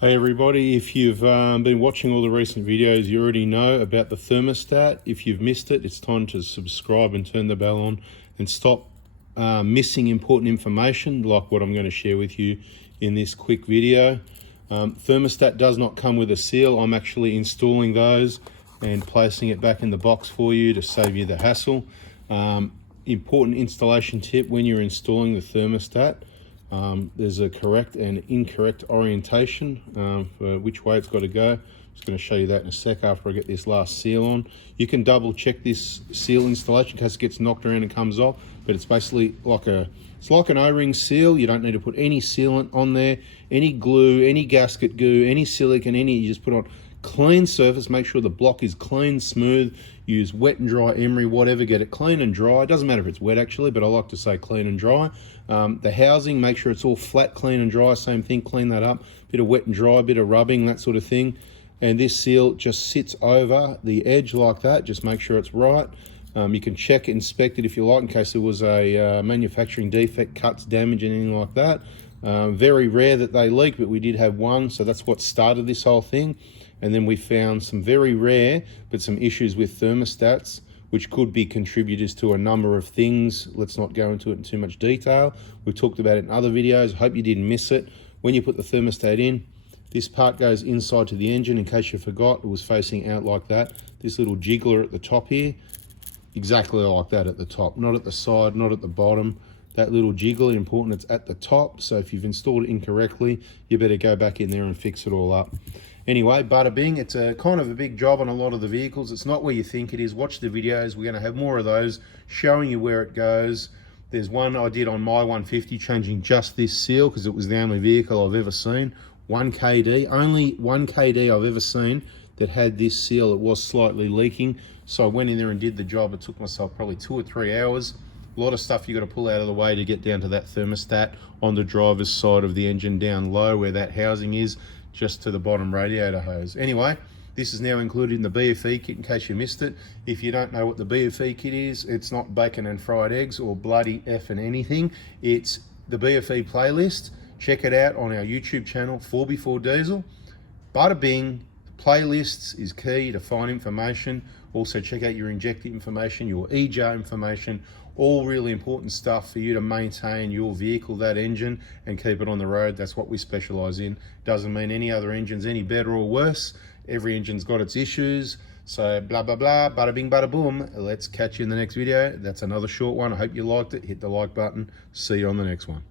Hey everybody, if you've been watching all the recent videos, you already know about the thermostat. If you've missed it, it's time to subscribe and turn the bell on and stop missing important information like what I'm going to share with you in this quick video. Thermostat does not come with a seal. I'm actually installing those and placing it back in the box for you to save you the hassle. Important installation tip when you're installing the thermostat. There's a correct and incorrect orientation for which way it's got to go. I'm just going to show you that in a sec after I get this last seal on. You can double check this seal installation in case it gets knocked around and comes off, but it's basically like an O-ring seal. You don't need to put any sealant on there, any glue, any gasket goo, any silicone, you just put on clean surface. Make sure the block is clean, smooth. Use wet and dry emery, whatever, get it clean and dry. It doesn't matter if it's wet actually, but I like to say clean and dry. The housing, make sure it's all flat, clean and dry. Same thing, clean that up. Bit of wet and dry, bit of rubbing, that sort of thing. And this seal just sits over the edge like that. Just make sure it's right. You can check it, inspect it if you like, in case there was a manufacturing defect, cuts, damage, anything like that. Very rare that they leak, but we did have one, so that's what started this whole thing. And then we found some very rare, but some issues with thermostats, which could be contributors to a number of things. Let's not go into it in too much detail. We've talked about it in other videos. Hope you didn't miss it. When you put the thermostat in, this part goes inside to the engine. In case you forgot, it was facing out like that. This little jiggler at the top here, exactly like that at the top, not at the side, not at the bottom. That little jiggler, important, it's at the top. So if you've installed it incorrectly, you better go back in there and fix it all up. Anyway, bada bing, it's a kind of a big job on a lot of the vehicles. It's not where you think it is. Watch the videos. We're going to have more of those showing you where it goes. There's one I did on my 150 changing just this seal because it was the only vehicle I've ever seen. 1 kd, only 1 kd I've ever seen that had this seal. It was slightly leaking. So I went in there and did the job. It took myself probably 2 or 3 hours. A lot of stuff you got to pull out of the way to get down to that thermostat on the driver's side of the engine down low where that housing is, just to the bottom radiator hose. Anyway, this is now included in the BFE kit in case you missed it. If you don't know what the BFE kit is, it's not bacon and fried eggs or bloody effing anything. It's the BFE playlist. Check it out on our YouTube channel, 4x4 Diesel. Bada bing, playlists is key to find information. Also check out your injector information, your EJ information, all really important stuff for you to maintain your vehicle, that engine, and keep it on the road. That's what we specialize in. Doesn't mean any other engine's any better or worse. Every engine's got its issues. So blah, blah, blah, bada bing, bada boom. Let's catch you in the next video. That's another short one. I hope you liked it. Hit the like button. See you on the next one.